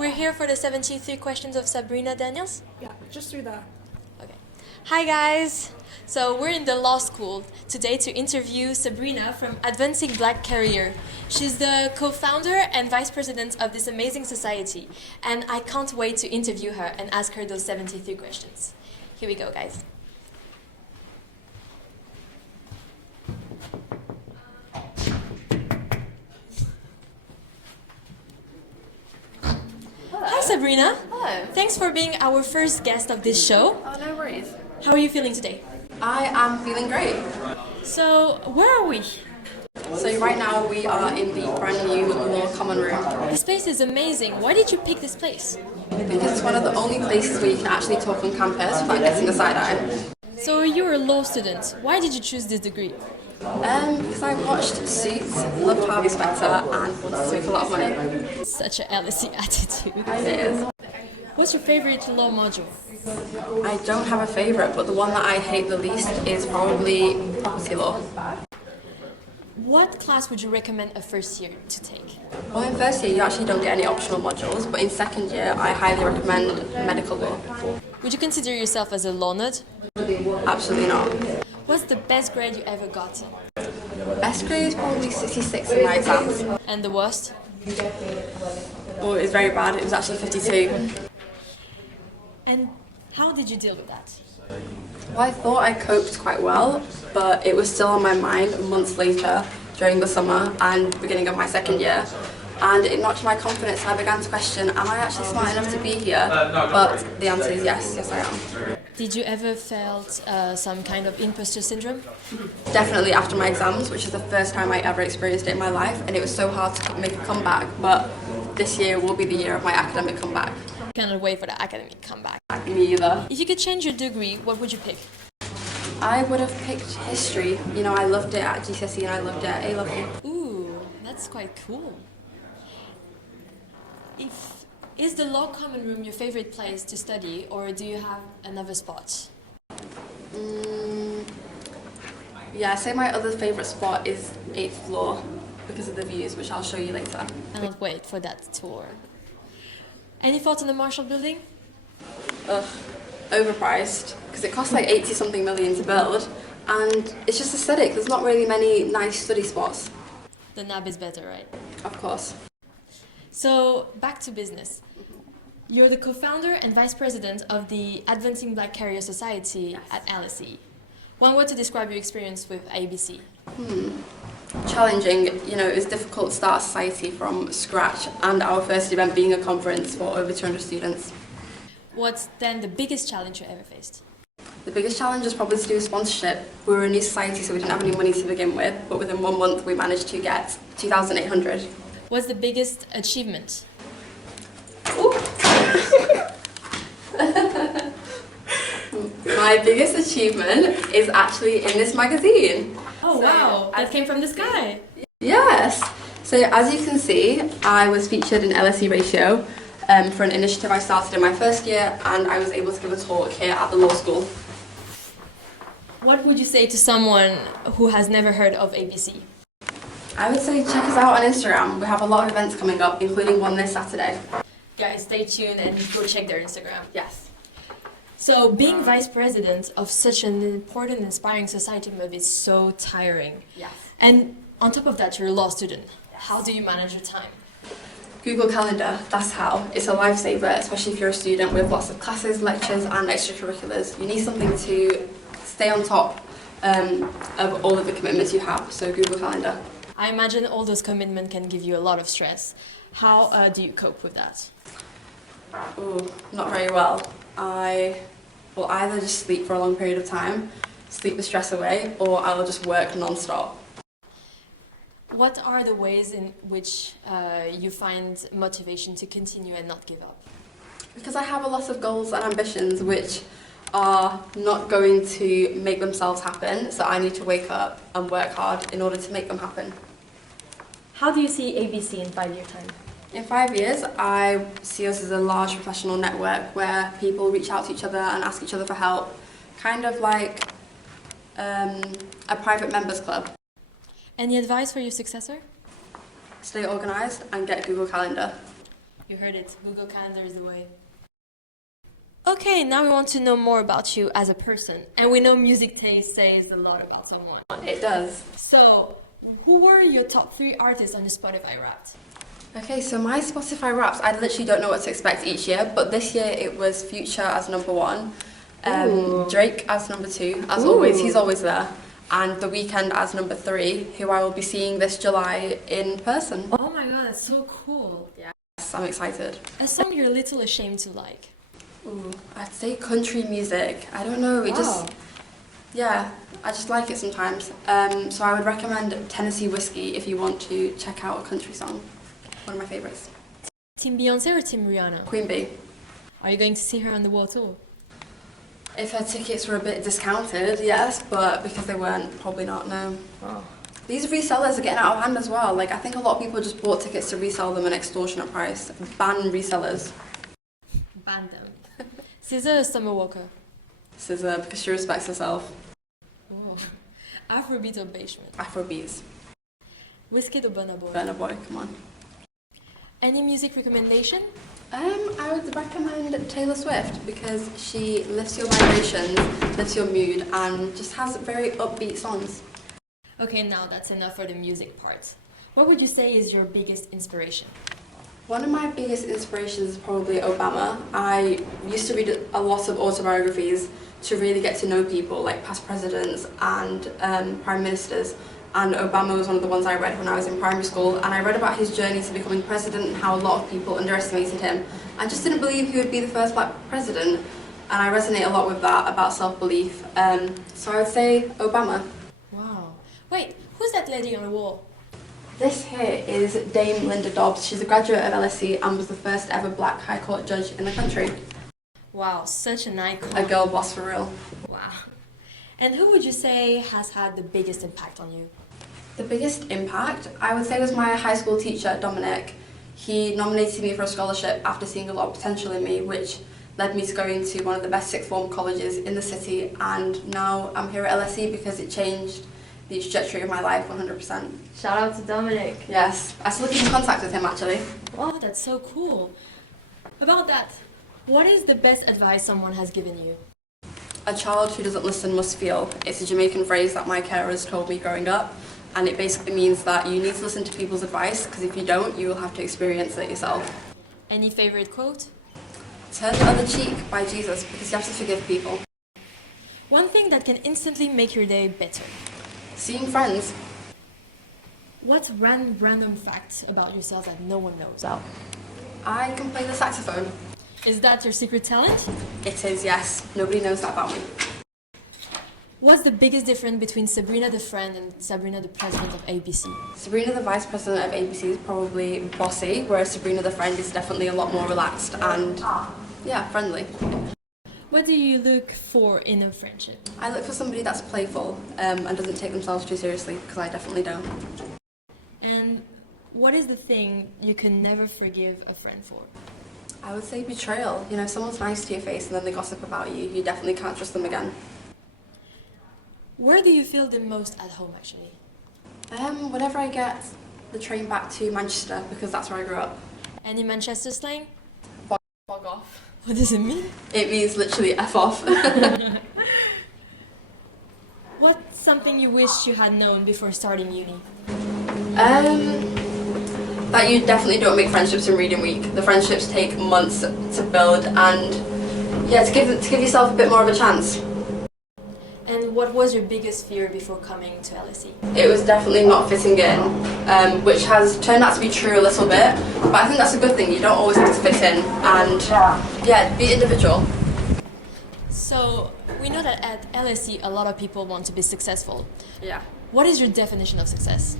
We're here for the 73 questions of Sabrina Daniel. Yeah, just through there. Okay. Hi guys! So we're in the law school today to interview Sabrina from Advancing Black Career. She's the co-founder and vice president of this amazing society, and I can't wait to interview her and ask her those 73 questions. Here we go, guys. Hi Sabrina. Hello. Thanks for being our first guest of this show. Oh, no worries. How are you feeling today? I am feeling great. So, where are we? So right now we are in the brand new law common room This place is amazing. Why did you pick this place? because it's one of the only places where you can actually talk on campus without getting a side eye. So, you're a law student. Why did you choose this degree? Because I watched Suits, loved Harvey Specter, and wanted to make a lot of money. Such a LSE attitude. It is. What's your favorite law module? I don't have a favourite, but the one that I hate the least is probably property law. What class would you recommend a first year to take? Well, in first year you actually don't get any optional modules, but in second year I highly recommend medical law. Would you consider yourself as a law nerd? Absolutely not. What's the best grade you ever gotten? Best grade is probably 66 in my exams. And the worst? Oh, it was very bad. It was actually 52. And how did you deal with that? Well, I thought I coped quite well, but it was still on my mind months later during the summer and beginning of my second year. And it knocked my confidence. I began to question, am I actually smart enough to be here? But the answer is yes, yes I am. Did you ever felt some kind of imposter syndrome? Definitely after my exams, which is the first time I ever experienced it in my life, and it was so hard to make a comeback, but this year will be the year of my academic comeback. Cannot wait for the academic comeback. Me either. If you could change your degree, what would you pick? I would have picked history. You know, I loved it at GCSE and I loved it at A-level. Ooh, that's quite cool. Is the law common room your favorite place to study, or do you have another spot? Yeah, I'd say my other favourite spot is 8th floor because of the views, which I'll show you later. I can't wait for that tour. Any thoughts on the Marshall Building? Ugh, overpriced because it costs like 80 something million to build, and it's just aesthetic. There's not really many nice study spots. The NAB is better, right? Of course. So, back to business. You're the co-founder and vice president of the Advancing Black Career Society at LSE. One word to describe your experience with ABC. Challenging, you know, it was difficult to start a society from scratch, and our first event being a conference for over 200 students. What's then the biggest challenge you ever faced? The biggest challenge was probably to do with sponsorship. We were a new society, so we didn't have any money to begin with, but within 1 month we managed to get 2,800. What's the biggest achievement? My biggest achievement is actually in this magazine. Oh wow, that came from the sky. Yes. So as you can see, I was featured in LSE Ratio for an initiative I started in my first year, and I was able to give a talk here at the law school. What would you say to someone who has never heard of ABC? I would say check us out on Instagram. We have a lot of events coming up, including one this Saturday. Guys, stay tuned and go check their Instagram. Yes. So, being vice president of such an important, inspiring society move is so tiring. Yes. And on top of that, you're a law student. How do you manage your time? Google Calendar, that's how. It's a lifesaver, especially if you're a student with lots of classes, lectures and extracurriculars. You need something to stay on top of all of the commitments you have, so Google Calendar. I imagine all those commitments can give you a lot of stress. How do you cope with that? Oh, not very well. I will either just sleep for a long period of time, sleep the stress away, or I will just work non-stop. What are the ways in which you find motivation to continue and not give up? Because I have a lot of goals and ambitions which are not going to make themselves happen, so I need to wake up and work hard in order to make them happen. How do you see ABC in 5-year time? In 5 years, I see us as a large professional network where people reach out to each other and ask each other for help, kind of like a private members club. Any advice for your successor? Stay organised and get Google Calendar. You heard it. Google Calendar is the way. Okay, now we want to know more about you as a person. And we know music taste says a lot about someone. It does. So, who were your top 3 artists on your Spotify Wrapped? Okay, so my Spotify Wraps, I literally don't know what to expect each year, but this year it was Future as number 1, Drake as number 2, as always, he's always there, and The Weeknd as number 3, who I will be seeing this July in person. Oh my god, that's so cool. Yes, I'm excited. A song you're a little ashamed to like? Ooh, I'd say country music. I don't know, it just, yeah, I just like it sometimes. So I would recommend Tennessee Whiskey if you want to check out a country song. One of my favourites. Team Beyonce or Team Rihanna? Queen Bee. Are you going to see her on the World Tour? If her tickets were a bit discounted, yes, but because they weren't, probably not, no. Oh. These resellers are getting out of hand as well. Like, I think a lot of people just bought tickets to resell them at an extortionate price. Ban resellers. Ban them. SZA or Summer Walker? SZA, because she respects herself. Whoa. Afrobeat or Basement? Afrobeats. Whiskey or Burna Boy? Burna Boy, come on. Any music recommendation? I would recommend Taylor Swift because she lifts your vibrations, lifts your mood, and just has very upbeat songs. Okay, now that's enough for the music part. What would you say is your biggest inspiration? One of my biggest inspirations is probably Obama. I used to read a lot of autobiographies to really get to know people, like past presidents and prime ministers. And Obama was one of the ones I read when I was in primary school, and I read about his journey to becoming president and how a lot of people underestimated him. I just didn't believe he would be the first black president, and I resonate a lot with that about self-belief. So I would say Obama. Wow. Wait, who's that lady on the wall? This here is Dame Linda Dobbs. She's a graduate of LSE and was the first ever black High Court judge in the country. Wow, such an icon. A girl boss for real. Wow. And who would you say has had the biggest impact on you? The biggest impact, I would say, was my high school teacher, Dominic. He nominated me for a scholarship after seeing a lot of potential in me, which led me to going to one of the best sixth form colleges in the city, and now I'm here at LSE because it changed the trajectory of my life 100%. Shout out to Dominic. Yes, I still keep in contact with him actually. Wow, that's so cool. About that, what is the best advice someone has given you? A child who doesn't listen must feel. It's a Jamaican phrase that my carers told me growing up, and it basically means that you need to listen to people's advice, because if you don't, you will have to experience it yourself. Any favorite quote? Turn the other cheek by Jesus, because you have to forgive people. One thing that can instantly make your day better. Seeing friends. What's random fact about yourself that no one knows? I can play the saxophone. Is that your secret talent? It is, yes. Nobody knows that about me. What's the biggest difference between Sabrina the friend and Sabrina the president of ABC? Sabrina the vice president of ABC is probably bossy, whereas Sabrina the friend is definitely a lot more relaxed and, yeah, friendly. What do you look for in a friendship? I look for somebody that's playful and doesn't take themselves too seriously, because I definitely don't. And what is the thing you can never forgive a friend for? I would say betrayal. You know, if someone's nice to your face and then they gossip about you, you definitely can't trust them again. Where do you feel the most at home, actually? Whenever I get the train back to Manchester, because that's where I grew up. Any Manchester slang? Bog off. What does it mean? It means literally F off. What's something you wish you had known before starting uni? That you definitely don't make friendships in reading week. The friendships take months to build, and yeah, to give yourself a bit more of a chance. And what was your biggest fear before coming to LSE? It was definitely not fitting in, which has turned out to be true a little bit, but I think that's a good thing. You don't always have to fit in, and yeah, be individual. So, we know that at LSE a lot of people want to be successful. Yeah. What is your definition of success?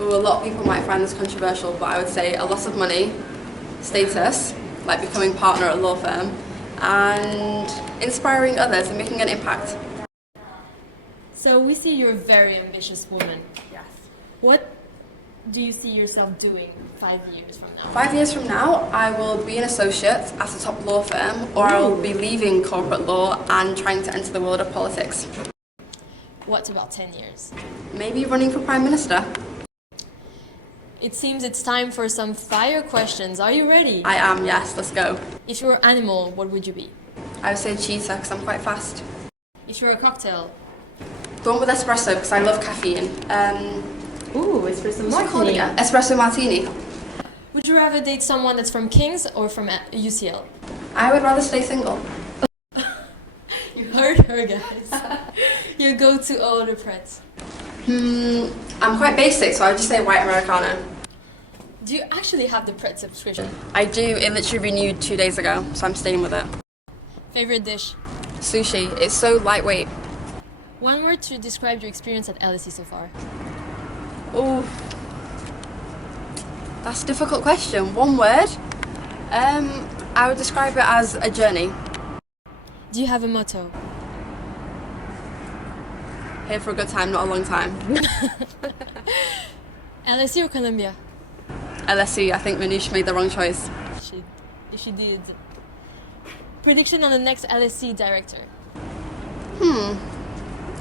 Ooh, a lot of people might find this controversial, but I would say a lot of money, status, like becoming partner at a law firm, and inspiring others and making an impact. So we see you're a very ambitious woman. Yes. What do you see yourself doing 5 years from now? 5 years from now, I will be an associate at a top law firm, or I will be leaving corporate law and trying to enter the world of politics. What about 10 years? Maybe running for Prime Minister. it seems it's time for some fire questions. Are you ready? I am, yes, let's go. If you were an animal, what would you be? I would say cheetah because I'm quite fast. If you were a cocktail, The one with espresso because I love caffeine. Ooh, espresso What's it called martini. again? Espresso martini. would you rather date someone that's from King's or from UCL? I would rather stay single. You heard her, guys. You go to eau de Pret. I'm quite basic, so I would just say white Americano. Do you actually have the Pret subscription? I do. It literally renewed 2 days ago, so I'm staying with it. Favorite dish? Sushi. It's so lightweight. One word to describe your experience at LSE so far. Ooh. That's a difficult question. One word? I would describe it as a journey. Do you have a motto? Here for a good time, not a long time. LSE or Columbia? LSE, I think Manouche made the wrong choice. She did. Prediction on the next LSE director.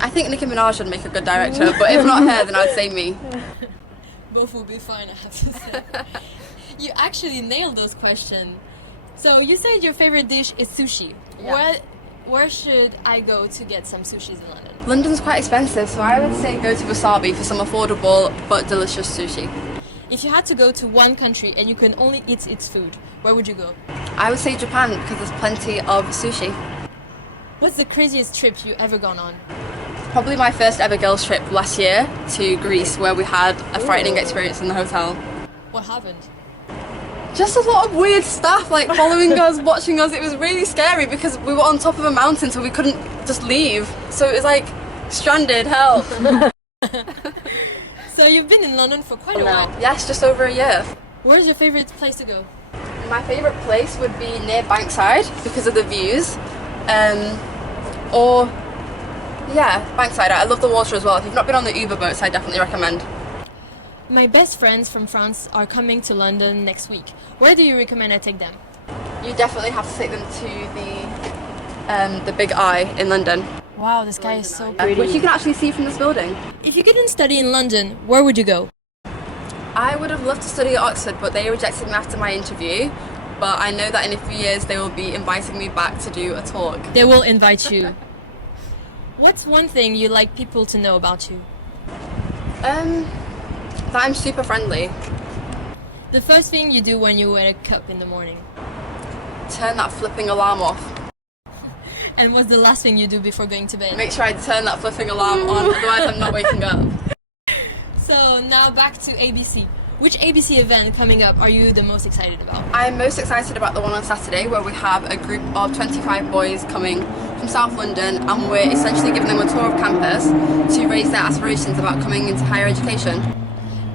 I think Nicki Minaj would make a good director, but if not her, then I'd say me. Both will be fine, I have to say. You actually nailed those questions. So you said your favorite dish is sushi. Yeah. Where should I go to get some sushis in London? London's quite expensive, so I would say go to Wasabi for some affordable but delicious sushi. If you had to go to one country and you can only eat its food, where would you go? I would say Japan because there's plenty of sushi. What's the craziest trip you ever gone on? Probably my first ever girls trip last year to Greece where we had a frightening experience in the hotel. What happened? Just a lot of weird stuff like following us, watching us. It was really scary because we were on top of a mountain so we couldn't just leave. So it was like stranded, help. So you've been in London for quite a while. Yes, just over a year. Where's your favorite place to go? My favourite place would be near Bankside because of the views. Or, yeah, Bankside. I love the water as well. If you've not been on the Uber boats, I definitely recommend. My best friends from France are coming to London next week. Where do you recommend I take them? You definitely have to take them to the Big Eye in London, Wow, the sky is so pretty. which you can actually see from this building. If you couldn't study in London, where would you go? I would have loved to study at Oxford, but they rejected me after my interview. But I know that in a few years they will be inviting me back to do a talk. They will invite you. What's one thing you like people to know about you? That I'm super friendly. The first thing you do when you wake up in the morning. Turn that flipping alarm off. And what's the last thing you do before going to bed? Make sure I turn that flipping alarm on, otherwise I'm not waking up. So now back to ABC. Which ABC event coming up are you the most excited about? I'm most excited about the one on Saturday where we have a group of 25 boys coming from South London and we're essentially giving them a tour of campus to raise their aspirations about coming into higher education.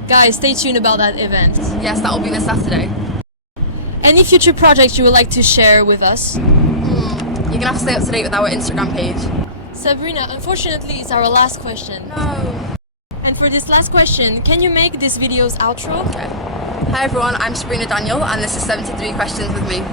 Guys, stay tuned about that event. Yes, that will be this Saturday. Any future projects you would like to share with us? You're going to have to stay up to date with our Instagram page. Sabrina, unfortunately, it's our last question. No. And for this last question, can you make this video's outro? Okay. Hi everyone, I'm Sabrina Daniel and this is 73 Questions with me.